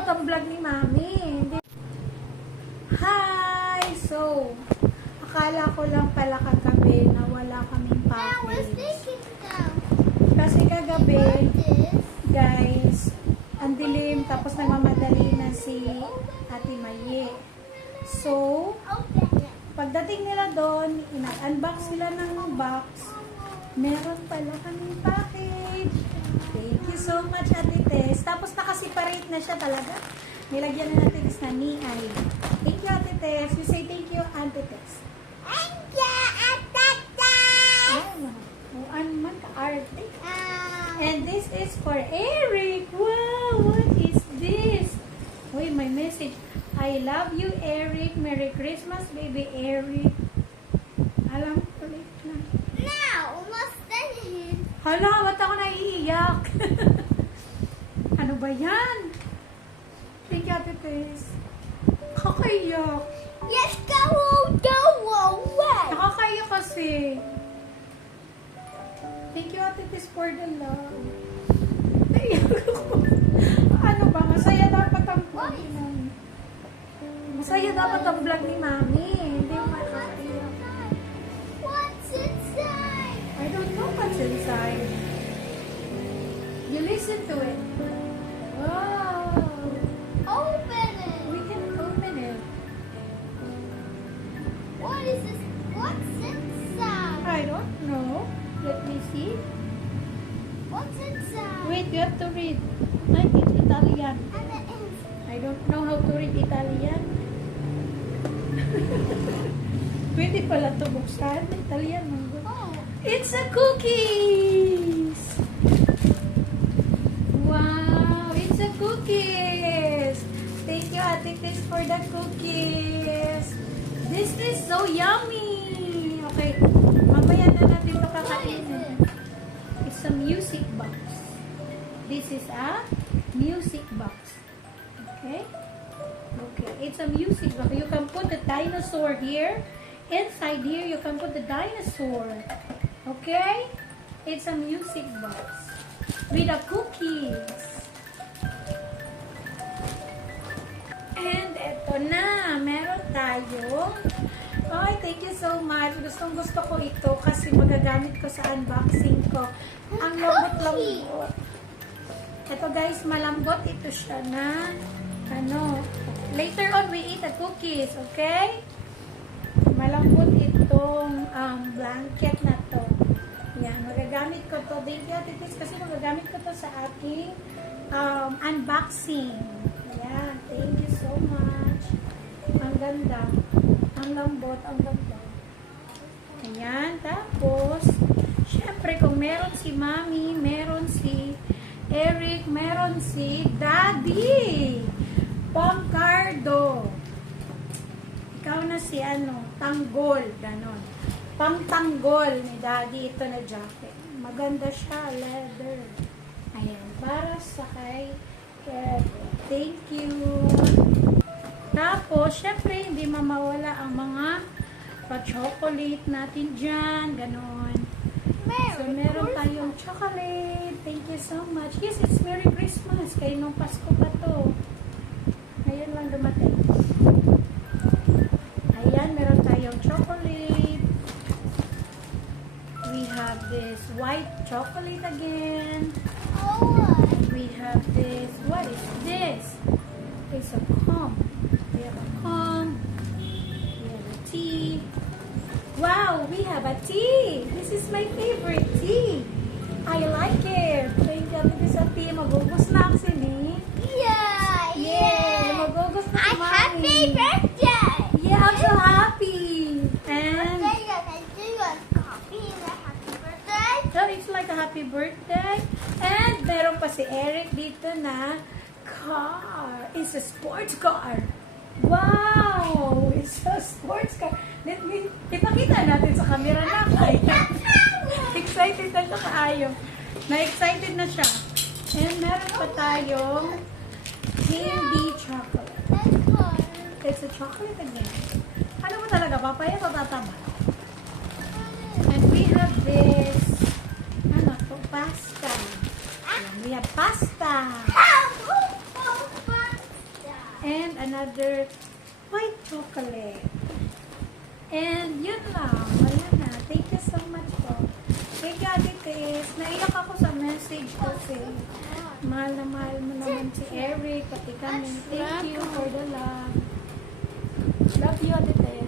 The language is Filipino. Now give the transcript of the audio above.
dapat ang vlog ni Mami. Hi! So, akala ko lang pala kagabi na wala kaming package. Kasi kagabi, guys, ang dilim, tapos nagmamadali na si Ate Maye. So, pagdating nila doon, ina-unbox sila ng box. Meron pala kaming package. Thank you so much, Ate Tess. Tapos nakasiparate na siya talaga. Nilagyan na natin is na ni Ay. Thank you, Ate Tess. You say thank you, Ate Tess. Thank you, Ate Tess. Oh, ano man ka-arte. And this is for Eric. Wow, what is this? Wait, my message. I love you, Eric. Merry Christmas, baby Eric. Alam ko ulit na. Now, almost done. Hala, ba't ako naiiyak? Ano ba yan? Thank you, Ate Tess. Kakaiyak. Yes, go away. Nakakaiyak kasi. Thank you, Ate Tess, for the love. Naiyak ako. Ano ba? Masaya dapat ang vlog ni Mami. Masaya dapat ang vlog ni Mami. Hindi mo makakaiyak. What's inside? I don't know what's inside. You listen to it. Wow. Open it. We can open it. What is this? What's inside? I don't know. Let me see. What's inside? Wait, you have to read. Ay, it's Italian. And the inside. I don't know how to read Italian. Pwede pala ito buksan. Italian. Oh. It's a cookies! Wow! It's a cookies! Thank you, Ate Tess, for the cookies! This is so yummy! Okay, mamaya na natin ito kakainin. It's a music box. This is a music box. Okay? Okay, it's a music box. You can put the dinosaur here. Inside here, you can put the dinosaur. Okay? It's a music box with the cookies. And eto na, meron tayo. Ay, thank you so much. Gustong gusto ko ito kasi magagamit ko sa unboxing ko. Ang lambot-lambot. Ito guys, malambot ito siya na ano. Later on, we eat the cookies, okay? Malambot itong blanket na to. Yan, magagamit ko to. Thank you, Ate Tess, kasi magagamit ko to sa aking unboxing. Yan, thank you so much. Ang ganda. Ang lambot, ang ganda. Ayan, tapos, syempre, kung meron si Mami, meron si Eric, meron si Daddy. Pangcardo. Ikaw na si ano, tanggol, ganon. Pangtanggol ni Daddy ito na jacket. Maganda siya, leather. Ayan, para sa kay Kevin. Thank you. Tapos, syempre, hindi mamawala ang mga pa-chocolate natin dyan, ganon. So, meron tayong chocolate. Thank you so much. Yes, it's Merry Christmas. Kaya nung Pasko pa to. Ngayon lang dumating. Ayan, meron tayong chocolate. We have this white chocolate again. Oh. We have this. What is this? It's a comb. We have a comb. We have a tea. Wow, we have a tea. This is my favorite tea. I like it. Thank you. This is a tea. Magugos na ako ni. Yeah. Yay! Magugos na si I'm happy Mami. birthday. Yeah, I'm so happy. And There you go. Can you do a copy of the happy birthday? so it's like a happy birthday. And meron pa si Eric dito na car. It's a sports car. Wow! It's a sports car. Let me, ipakita natin sa camera na. Excited na siya kaayo. Na-excited na siya. And meron pa tayong candy chocolate. It's a chocolate again. Ano mo talaga? Papaya o tataba? And we have this, ano to? Pasta. Ayan, we have pasta. And another white chocolate. And yun lang. Wala na. Thank you so much po. Thank you, Ate Tess. Naiyak ako sa message kasi mahal na mahal mo naman si Eric, pati kami. Thank you for the love. Love you, Ate Tess.